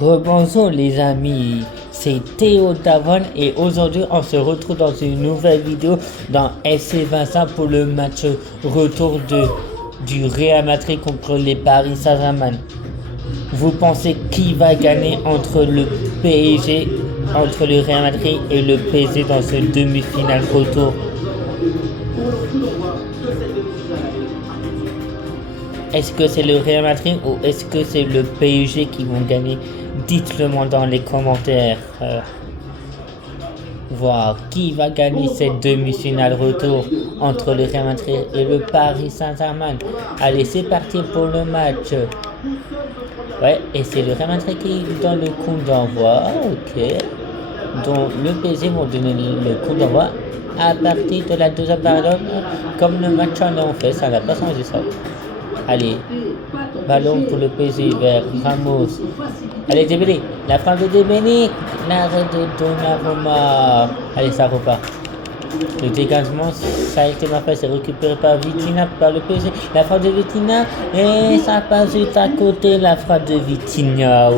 Rebonjour les amis, c'est Théo Davon et aujourd'hui on se retrouve dans une nouvelle vidéo dans FC Vincent pour le match retour du Real Madrid contre les Paris Saint-Germain. Vous pensez qui va gagner entre le PSG, entre le Real Madrid et le PSG dans ce demi-finale retour? Est-ce que c'est le Real Madrid ou est-ce que c'est le PSG qui vont gagner? Dites-le moi dans les commentaires. Voir qui va gagner cette demi-finale retour entre le Real Madrid et le Paris Saint-Germain. Allez, c'est parti pour le match. Ouais, et c'est le Real Madrid qui donne le coup d'envoi. Ok. Donc le PSG vont donner le coup d'envoi à partir de la deuxième période. Comme le match en a fait, ça n'a pas changé ça. Allez, ballon pour le PSG vers Ramos. Allez, Dembélé, la frappe de Dembélé, l'arrêt de Donnarumma. Allez, ça repart. Le dégagement, ça a été mal fait, c'est récupéré par Vitinha, par le PSG. La frappe de Vitinha, et ça passe juste à côté, la frappe de Vitinha.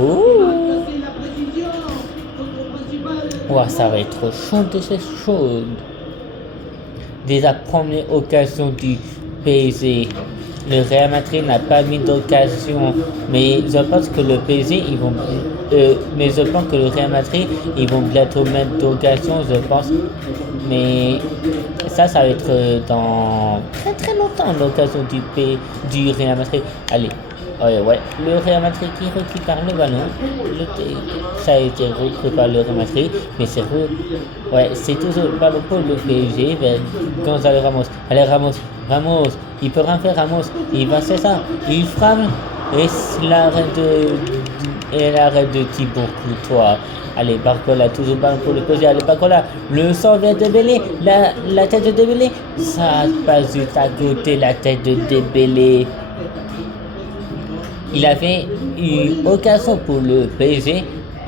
Ouah, ça va être chaud, c'est chaud. Déjà, première occasion du PSG. Le Real Madrid n'a pas mis d'occasion, mais je pense que le PSG ils vont, mais je pense que le Real Madrid ils vont bientôt mettre d'occasion, je pense, mais ça va être dans très très longtemps l'occasion du Real Madrid. Allez, ouais, le Real Madrid qui récupère le ballon, ça a été repris par le Real Madrid, mais c'est toujours le ballon pour le PSG vers Gonzalo Ramos. Allez Ramos, il peut rien faire Ramos, il va c'est ça, il frappe et l'arrêt de Thibaut Courtois. Allez, Barcola, toujours ballon pour le PSG, allez Barcola, le sang vient de Dembélé, la tête de Dembélé, ça passe juste à côté la tête de Dembélé. Il avait une occasion pour le PSG,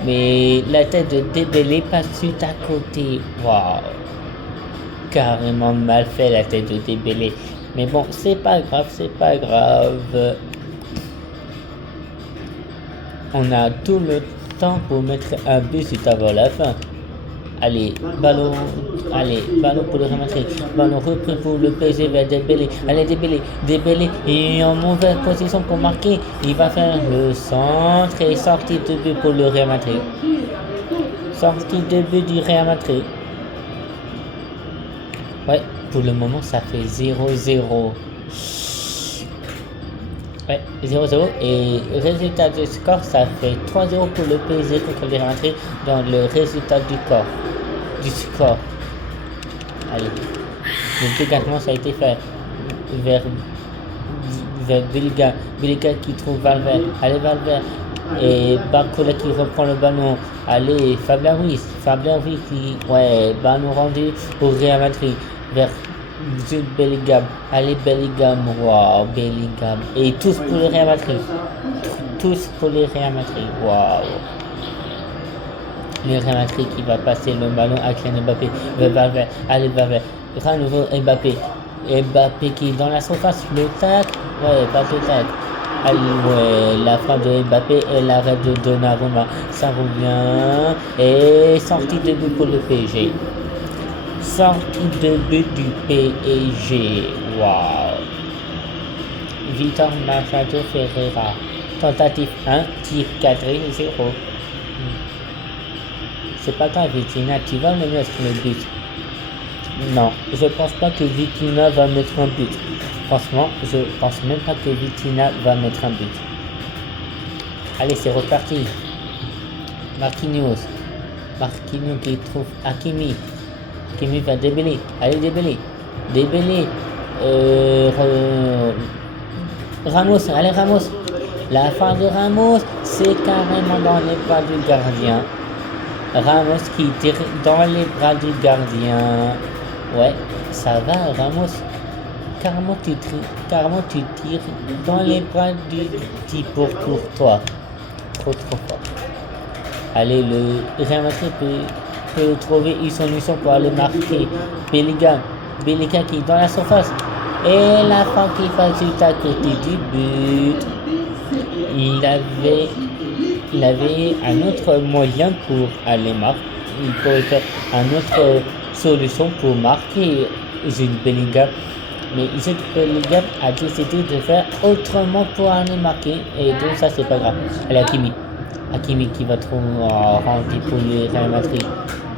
mais la tête de Dembélé passe juste à côté. Waouh, carrément mal fait la tête de Dembélé. Mais bon, c'est pas grave. On a tout le temps pour mettre un but juste avant la fin. Allez, ballon pour le ramasser. Ballon repris pour le PSG vers Dembélé. Allez, Dembélé est en mauvaise position pour marquer. Il va faire le centre et sortie de but pour le Real Madrid. Sortie de but du Real Madrid. Ouais, pour le moment, ça fait 0-0. Ouais, 0-0. Et résultat du score, ça fait 3-0 pour le PSG contre le Real Madrid dans le résultat du score. Allez. Le dégagement, ça a été fait vers Bellingham. Bellingham qui trouve Valverde. Allez, Valverde. Et Barcola qui reprend le ballon. Allez, Fabien Ruiz qui, ballon rendu au Real Madrid vers Jude Bellingham. Allez, Bellingham. Waouh, Bellingham. Et tous pour le Real Madrid. Waouh. Le Real Madrid qui va passer le ballon à Kylian Mbappé. Valverde. Allez, Valverde. À nouveau Mbappé. Mbappé qui est dans la surface. Le tac. Ouais, pas de tac. Allez, la frappe de Mbappé et l'arrêt de Donnarumma. Ça revient. Et sortie de but pour le PSG. Sortie de but du PSG. Waouh. Victor Machado Ferreira. Tentative 1, tir cadré 0. C'est pas grave, Vitinha, tu vas me mettre le but. Non, je pense pas que Vitinha va mettre un but. Franchement, je pense même pas que Vitinha va mettre un but. Allez, c'est reparti. Marquinhos qui trouve Hakimi. Hakimi va Dembélé. Allez, Dembélé. Ramos, allez Ramos. La fin de Ramos, c'est carrément dans les bras du gardien. Ramos qui tire dans les bras du gardien. Ouais, ça va Ramos. Carrément tu tires dans les bras du Thibaut Courtois. Trop fort. Allez, le Real Madrid peut trouver une solution pour aller marquer. Bellingham qui est dans la surface. Et la fin qui passe juste à côté du but. il avait un autre moyen pour aller marquer. Il pourrait faire une autre solution pour marquer Jude Bellingham. Mais Jude Bellingham a décidé de faire autrement pour aller marquer. Et donc ça, c'est pas grave. Allez, Hakimi. Hakimi qui va trop rentrer pour le Real Madrid.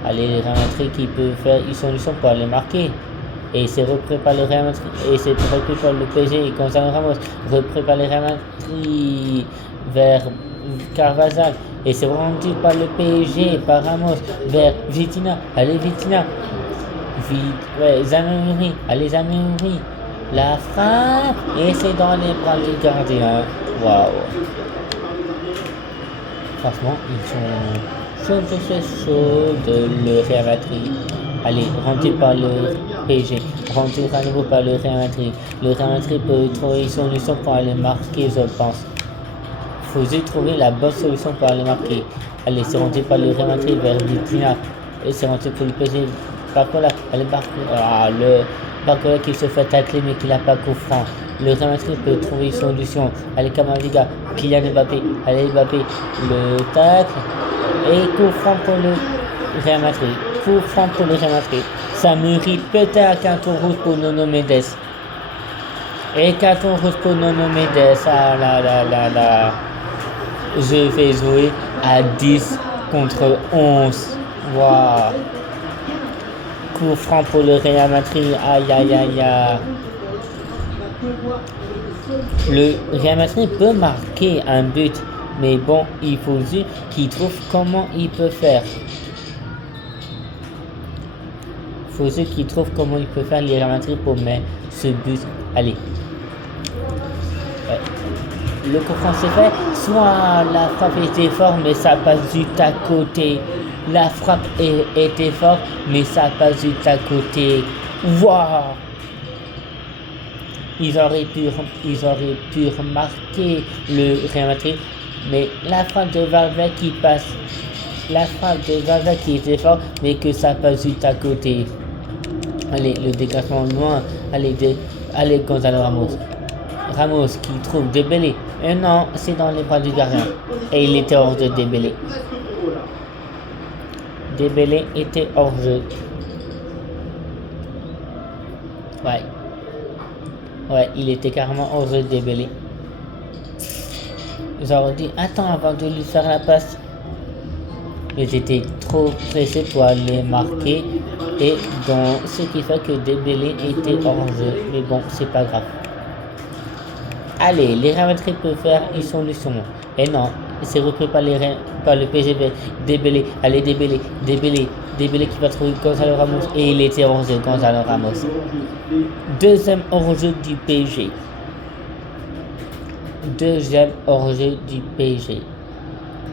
Allez, le Real Madrid qui peut faire une solution pour aller marquer. Et c'est repris par le Real Madrid. Et c'est repris par le PSG et Gonzalo Ramos. Repris par le Real Madrid vers Carvajal. Et c'est rendu par le PSG, par Ramos, vers Vitinha. Allez, Vitinha. Ouais, Zamiri. Allez, Zamiri. La frappe. Et c'est dans les bras du gardien. Waouh. Franchement, ils sont chauds, le Real Madrid. Allez, rendu par le PSG. Rendu à nouveau par le Real Madrid. Le Real Madrid peut trouver une solution pour aller marquer, je pense. Il faut juste trouver la bonne solution pour aller marquer. Allez, c'est rendu par le Real Madrid vers Vitinha. Et c'est rendu pour le PSG. Barcola. Allez, Barcola. Le Barcola qui se fait tacler mais qui n'a pas coup franc. Le Real Madrid peut trouver une solution. Allez, Camavinga. Kylian Mbappé. Allez, Mbappé. Le tacle. Et coup franc pour le Real Madrid. Coup franc pour le Real Madrid. Ça mérite peut-être un carton rouge pour Nuno Mendes. Et carton rouge pour Nuno Mendes. Ah là là là là. Je vais jouer à 10 contre 11. Waouh. Coup franc pour le Real Madrid. Aïe aïe aïe aïe. Le Real Madrid peut marquer un but. Mais bon, il faut juste qu'il trouve comment il peut faire. Il faut juste qu'il trouve comment il peut faire le Real Madrid pour mettre ce but. Allez. Le coup franc c'est fait, soit la frappe était forte mais ça passe juste à côté. La frappe était forte mais ça passe juste à côté. Waouh! Ils auraient pu remarquer le Real Madrid, mais la frappe de Valverde qui passe, la frappe de Valverde qui était forte mais que ça passe juste à côté. Allez, le dégagement loin, allez Gonzalo Ramos. Ramos qui trouve Dembélé. Et non, c'est dans les bras du gardien. Et il était hors jeu, Dembélé. Dembélé était hors jeu. Ouais, il était carrément hors jeu, Dembélé. J'aurais dit, attends avant de lui faire la passe. Mais j'étais trop pressé pour aller marquer. Et donc, ce qui fait que Dembélé était hors jeu. Mais bon, c'est pas grave. Allez, les Real Madrid peuvent faire une solution. Et non, c'est repris par le PGB. Dembélé, allez Dembélé qui va trouver Gonzalo Ramos. Et il était hors jeu, Gonzalo Ramos. Deuxième hors-jeu du PSG. Deuxième hors-jeu du PSG.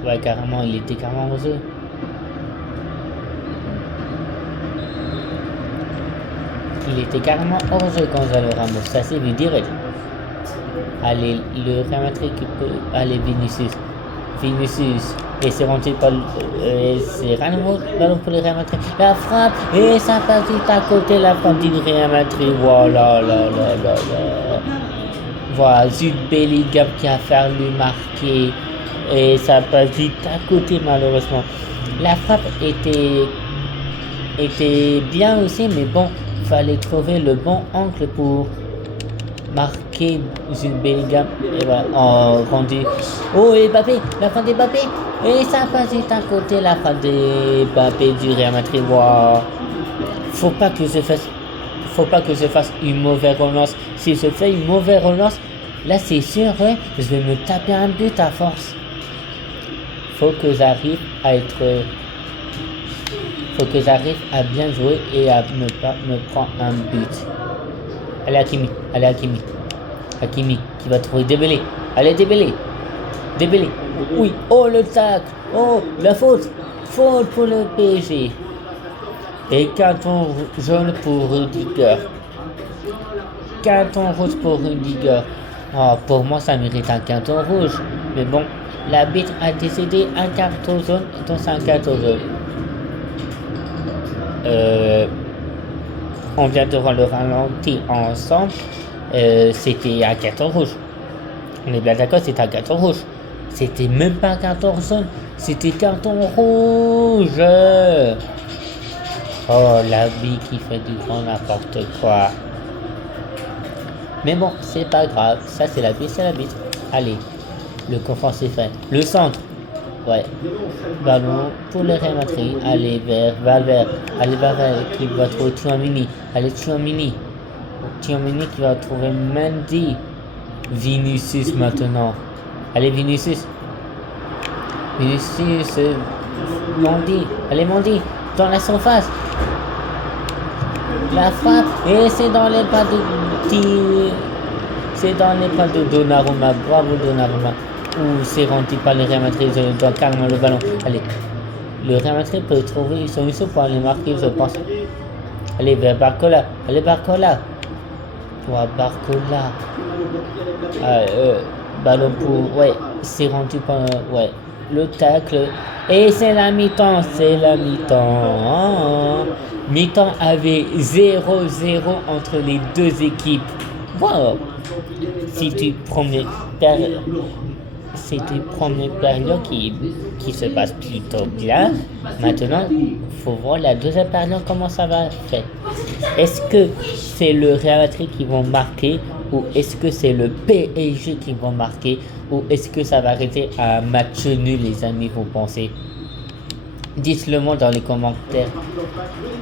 Ouais, carrément, il était carrément hors jeu. Il était carrément hors jeu, Gonzalo Ramos. Ça c'est vu direct. Allez, le Real Madrid qui peut. Allez, Vinicius. Et c'est rentré par. C'est Ramos, ballon pour le Real Madrid. La frappe. Et ça passe vite à côté, la frappe du Real Madrid. Voilà, là. Voilà, Jude Bellingham qui a fait lui marquer. Et ça passe vite à côté, malheureusement. La frappe était bien aussi, mais bon, fallait trouver le bon angle pour marquer Jude Bellingham. Et voilà, rendu. Oh, et Mbappé, la frappe d'Mbappé. Et ça passe vite à côté, la frappe d'Mbappé du Real Madrid. Wow. Faut pas que je fasse une mauvaise relance. Si je fais une mauvaise relance, là c'est sûr, ouais, je vais me taper un but à force. Faut que j'arrive à bien jouer et à ne pas me prendre un but. Allez Hakimi. Hakimi qui va trouver Dembélé. Allez Dembélé. Oui, oh le tac. Oh, la faute. Faute pour le PSG. Et carton jaune pour Rudiger. Carton rouge pour Rudiger. Oh, pour moi, ça mérite un carton rouge. Mais bon, l'arbitre a décidé un carton jaune, donc c'est un carton jaune. On vient de voir le ralenti ensemble. C'était un carton rouge. On est bien d'accord, c'est un carton rouge. C'était même pas un carton jaune, c'était carton rouge. Oh, l'habit qui fait du grand n'importe quoi. Mais bon, c'est pas grave, ça c'est la vie, c'est la vie. Allez, le confort c'est fait. Le centre, ouais. Ballon pour le Real Madrid. Allez vers Valverde. Allez Valverde qui va trouver Tchouaméni. Allez Tchouaméni. Tchouaméni qui va trouver Mendy. Vinicius maintenant. Allez Vinicius. Vinicius. Mendy. Allez Mendy. Dans la surface. La frappe. Et c'est dans les pas de... C'est dans les pas de Donnarumma. Bravo Donnarumma. Ou c'est rendu par le Real Madrid, doit carrément le ballon. Allez, le Real Madrid peut trouver une solution pour aller marquer, je pense. Allez, vers Barcola. Allez, Barcola. Pour Barcola. Ballon pour... Ouais, c'est rendu par... Ouais, le tacle. Et c'est la mi-temps, c'est la mi-temps. Mi-temps avait 0-0 entre les deux équipes. Wow. C'est une première période qui se passe plutôt bien. Maintenant, il faut voir la deuxième période, comment ça va faire. Est-ce que c'est le Real Madrid qui vont marquer ou est-ce que c'est le PSG qui vont marquer ou est-ce que ça va arrêter à un match nul, les amis, vous pensez? Dites-le moi dans les commentaires.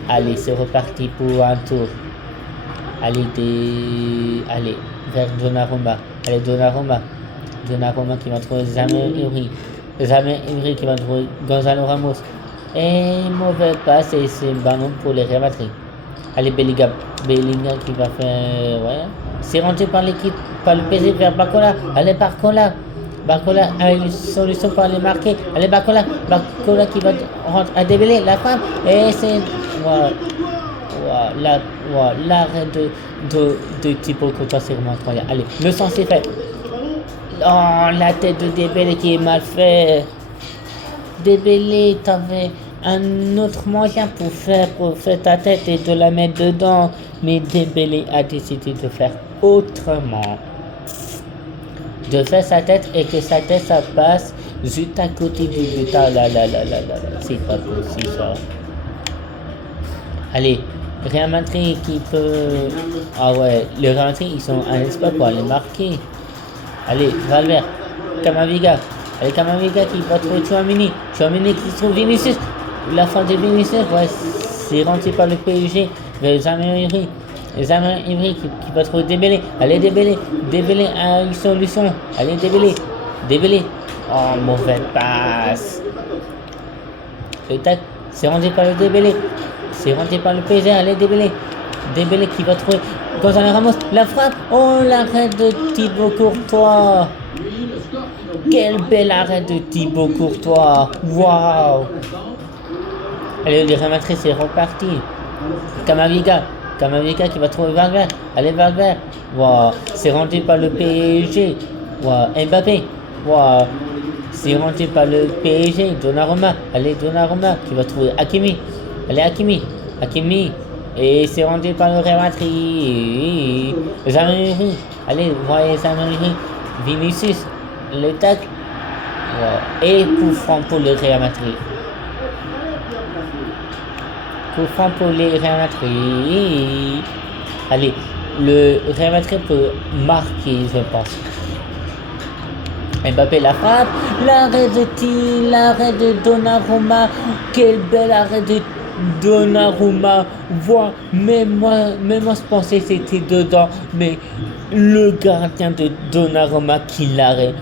Allez, c'est reparti pour un tour. Allez, vers Donnarumma. Allez, Donnarumma qui va trouver Zamir Ibri qui va trouver Gonzalo Ramos. Et mauvais passe et c'est ballon pour les Real Madrid. Allez, Bellingham qui va faire... Ouais. C'est rentré par l'équipe, par le PSG vers Barcola. Allez, Barcola a une solution pour aller marquer. Allez, Barcola qui va rentrer à Dembélé, la frappe. Et c'est... L'arrêt de Thibaut Courtois, c'est vraiment incroyable. Allez, le sens est fait. Oh, la tête de Dembélé qui est mal fait. Dembélé, t'avais un autre moyen pour faire ta tête et de la mettre dedans. Mais Dembélé a décidé de faire autrement. De faire sa tête et que sa tête, ça passe juste à côté du but. Là. C'est pas possible, ça. Allez. Real Madrid qui peut... Ah ouais, le Real Madrid, ils sont un espoir pour aller marquer. Allez, Valverde, Camavinga. Allez, Camavinga qui va trouver Tchouaméni qui trouve Vinicius. La fin de Vinicius, ouais, c'est rentré par le PSG vers Zamir Ibri. Qui va trouver Dembélé. Allez, Dembélé a une solution. Allez, Dembélé. Oh, mauvaise passe. Le tac, c'est rentré par le Dembélé. C'est rentré par le PSG, allez Dembélé qui va trouver Gonzalo Ramos, la frappe, oh l'arrêt de Thibaut Courtois. Quel bel arrêt de Thibaut Courtois, waouh. Allez, le Real Madrid c'est reparti. Camavinga qui va trouver Valverde, allez Valverde, waouh, c'est rentré par le PSG, waouh, Mbappé, waouh. C'est rentré par le PSG, Donnarumma qui va trouver Hakimi. Allez, Hakimi. Et c'est rendu par le Real Madrid. Zamir Ibri. Allez, voyez Zamir Ibri. Vinicius. Le tacle. Wow. Et coup franc pour le Real Madrid. Allez, le Real Madrid peut marquer, je pense. Mbappé la frappe. L'arrêt de Donnarumma. Quel bel arrêt de Donnarumma, voit, même moi je pensais que c'était dedans, mais le gardien de Donnarumma qui l'arrête.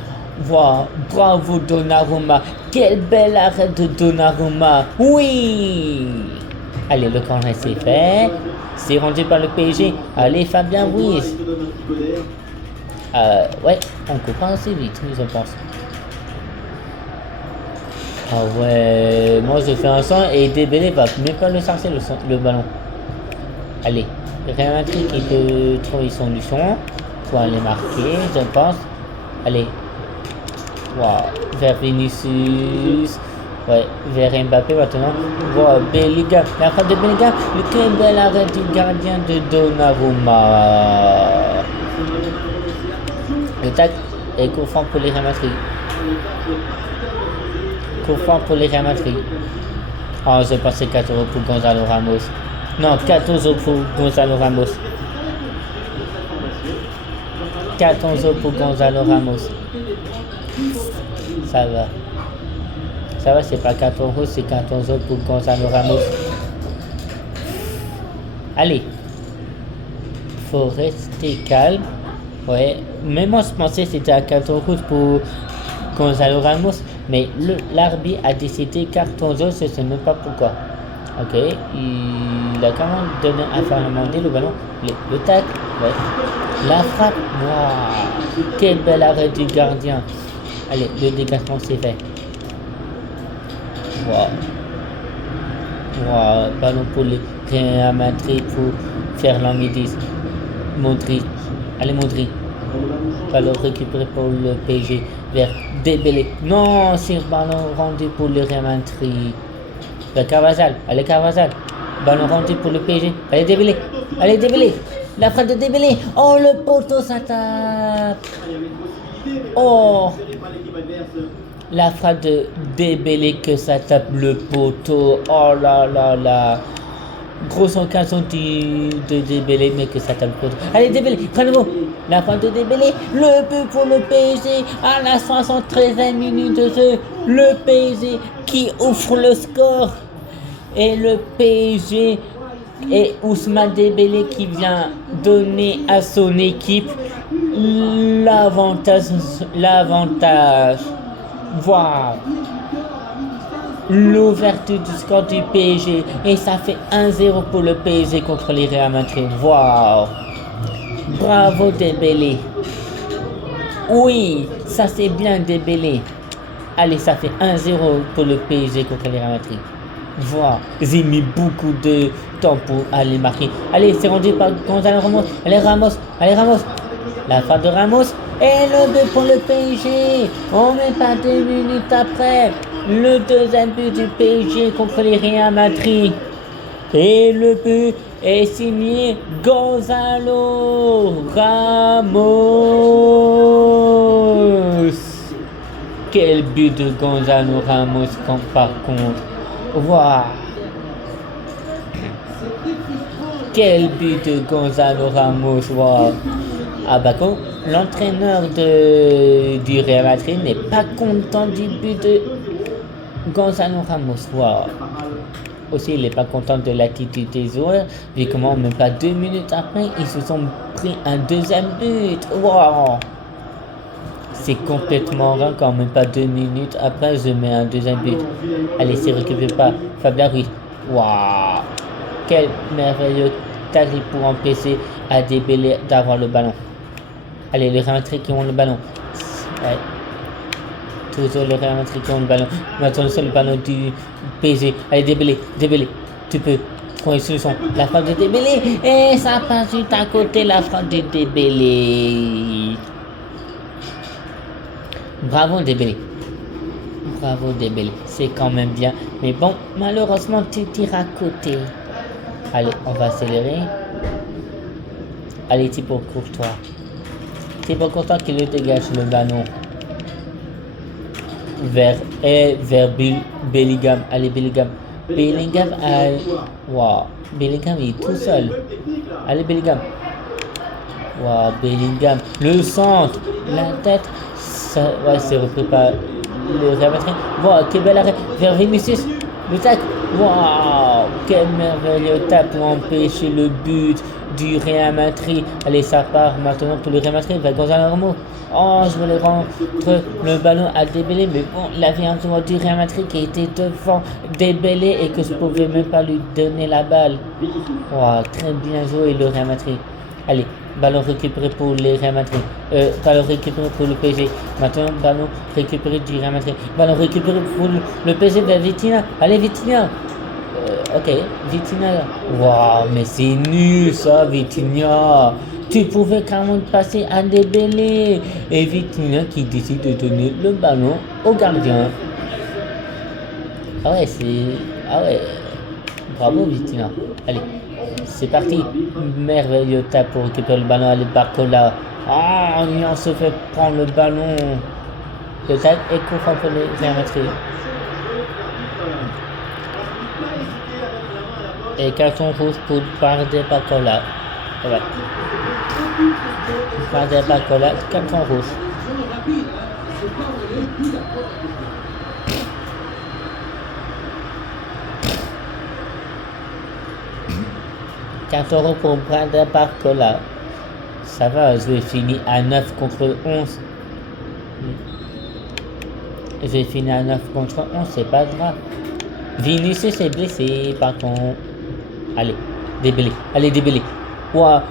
Wow, bravo Donnarumma, quel bel arrêt de Donnarumma, oui. Allez, le corner c'est fait, c'est rendu par le PSG, allez Fabien Ruiz. Ouais, on coupe pas assez vite, je pense. Ah ouais, moi je fais un son et Dembélé va même pas le chercher le ballon. Allez, Real Madrid qui peut trouver une solution pour aller marquer, je pense. Allez, wow, vers Vinicius, ouais, vers Mbappé maintenant. Wow, Bellingham, la frappe de Bellingham, le très bel arrêt du gardien de Donnarumma. Le tac est confond pour les Real Madrid. Coup franc pour les Real Madrid. Oh, je pensais 4 euros pour Gonzalo Ramos. Non, 14 euros pour Gonzalo Ramos. 14 euros pour Gonzalo Ramos. Ça va. Ça va, c'est pas 4 euros, c'est 14 euros pour Gonzalo Ramos. Allez. Faut rester calme. Ouais. Même moi, je pensais que c'était à 14 euros pour Gonzalo Ramos. Mais l'arbitre a décidé carton jaune, je ne sais même pas pourquoi. Ok, il a quand même donné à Fernandez le ballon, le tac, ouais. La frappe, wow. Quel bel arrêt du gardien. Allez, le dégagement c'est fait. Wow. Wow. Ballon pour les Real Madrid pour faire l'Amidis. Modric, allez Modric. Ballon récupéré pour le PSG vers Dembélé. Non, c'est ballon rendu pour le Real Madrid. Le Carvajal, allez Carvajal. Ballon rendu pour le PSG. Allez Dembélé, allez Dembélé. La frappe de Dembélé. Oh, le poteau, ça tape. Oh, la frappe de Dembélé que ça tape le poteau. Oh là là là. Grosse occasion de Dembélé, mais que ça tape le poteau. Allez Dembélé, prenez-vous. La frappe de Dembélé. Le but pour le PSG à la 73e minute de jeu. Le PSG qui ouvre le score. Et le PSG et Ousmane Dembélé qui vient donner à son équipe l'avantage. Voilà. L'ouverture du score du PSG. Et ça fait 1-0 pour le PSG contre les Real Madrid. Wow. Bravo Dembélé. Oui, ça c'est bien Dembélé. Allez, ça fait 1-0 pour le PSG contre les Real Madrid. Voilà, j'ai mis beaucoup de temps pour aller marquer. Allez, c'est rendu par Gonzalo Ramos. Allez Ramos, allez Ramos. La frappe de Ramos. Et le but pour le PSG. On met pas 2 minutes après. Le deuxième but du PSG contre les Real Madrid. Et le but est signé Gonzalo Ramos. Quel but de Gonzalo Ramos par contre. Wow. Quel but de Gonzalo Ramos. Wow. Ah bah quand l'entraîneur du Real Madrid n'est pas content du but de Gonzalo Ramos. Wow. Aussi, il n'est pas content de l'attitude des joueurs, vu comment même pas 2 minutes après, ils se sont pris un deuxième but. Wow. C'est complètement rare quand même pas 2 minutes après, je mets un deuxième but. Allez, c'est récupéré par Fabien Ruiz. Waouh. Quel merveilleux tacle pour empêcher à Dembélé d'avoir le ballon. Allez, les Real Madrid qui ont le ballon. Ouais. Toujours les Real Madrid qui ont le ballon. Maintenant, c'est le ballon du PSG. Allez, Dembélé, tu peux trouver une solution. La frappe de Dembélé. Et ça passe juste à côté, la frappe de Dembélé. Bravo Dembélé. Bravo Dembélé. C'est quand même bien. Mais bon, malheureusement, tu tires à côté. Allez, on va accélérer. Allez, Thibaut Courtois. Thibaut Courtois qui le dégage le ballon. Vers Bellingham. Allez, Bellingham. Wow. Bellingham il est tout seul. Allez, Bellingham. Wow, Bellingham. Le centre. La tête. Ça, ouais, c'est repris par le Real Madrid. Wow, quel bel arrêt vers Vinicius. Le tac. Wow, quel merveilleux tac pour empêcher le but du Real Madrid. Allez, ça part maintenant pour le Real Madrid vers Gonzalo Ramos. Oh, je voulais rendre le ballon à Dembélé, mais bon, il avait un joueur du Real Madrid qui était devant Dembélé et que je ne pouvais même pas lui donner la balle. Wow, très bien joué le Real Madrid. Allez, ballon récupéré pour les Real Madrid. Ballon récupéré pour le PSG. Maintenant, ballon récupéré du Real Madrid. Ballon récupéré pour le PSG vers Vitinha. Allez, Vitinha. Ok, Vitinha. Waouh, mais c'est nul ça, Vitinha. Tu pouvais quand même passer à Dembélé. Et Vitinha qui décide de donner le ballon au gardien. Ah ouais, bravo Vitinha. Allez. C'est parti. Merveilleux tape pour récupérer le ballon. Allez, Barcola. Oh, on se fait prendre le ballon. Le tag est coup franc pour le Real Madrid. Et carton rouge pour Bradley Barcola. Voilà. Bradley Barcola, carton rouge. Carton rouge pour Bradley Barcola. Ça va, je vais finir à 9 contre 11. Je vais finir à 9 contre 11, c'est pas grave. Vinicius est blessé, par contre. Allez, Dembélé. Allez, Dembélé. Wow.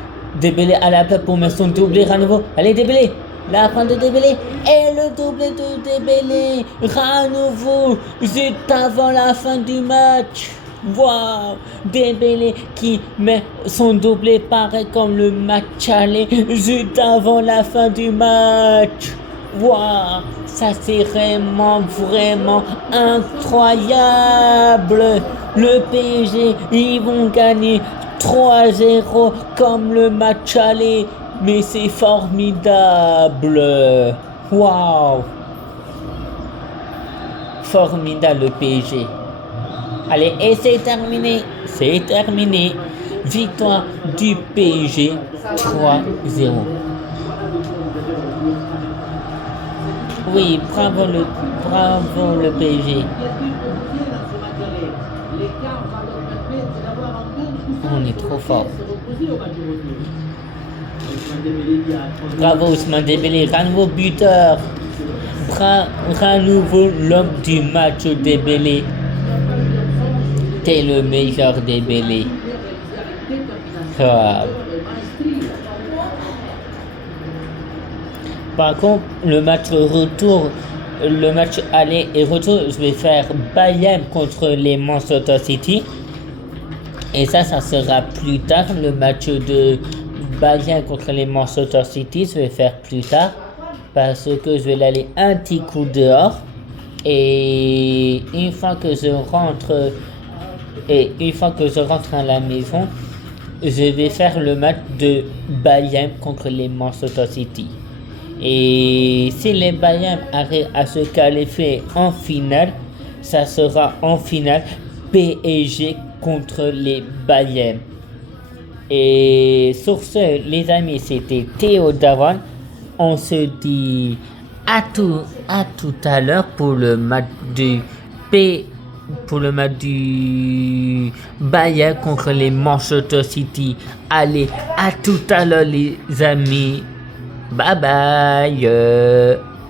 Dembélé à la place pour mettre son doublé à nouveau. Allez, Dembélé. La fin de Dembélé. Et le doublé de Dembélé. À nouveau. Juste avant la fin du match. Wow. Dembélé qui met son doublé pareil comme le match aller. Juste avant la fin du match. Wow. Ça c'est vraiment incroyable. Le PSG, ils vont gagner 3-0 comme le match aller. Mais c'est formidable. Waouh. Formidable le PSG. Allez, et c'est terminé. C'est terminé. Victoire du PSG 3-0. Oui, bravo le PSG. On est trop fort. Bravo Ousmane Dembélé, à nouveau buteur. À nouveau l'homme du match Dembélé. T'es le meilleur Dembélé. Par contre, le match aller et retour, je vais faire Bayern contre les Manchester City. Et ça sera plus tard. Le match de Bayern contre les Manchester City, je vais faire plus tard. Parce que je vais aller un petit coup dehors. Et une fois que je rentre à la maison, je vais faire le match de Bayern contre les Manchester City. Et si les Bayern arrivent à se qualifier en finale, ça sera en finale PSG contre les Bayern. Et sur ce, les amis, c'était Théo Dawan. On se dit à tout à l'heure pour le match du Bayern contre les Manchester City. Allez, à tout à l'heure les amis. Bye bye.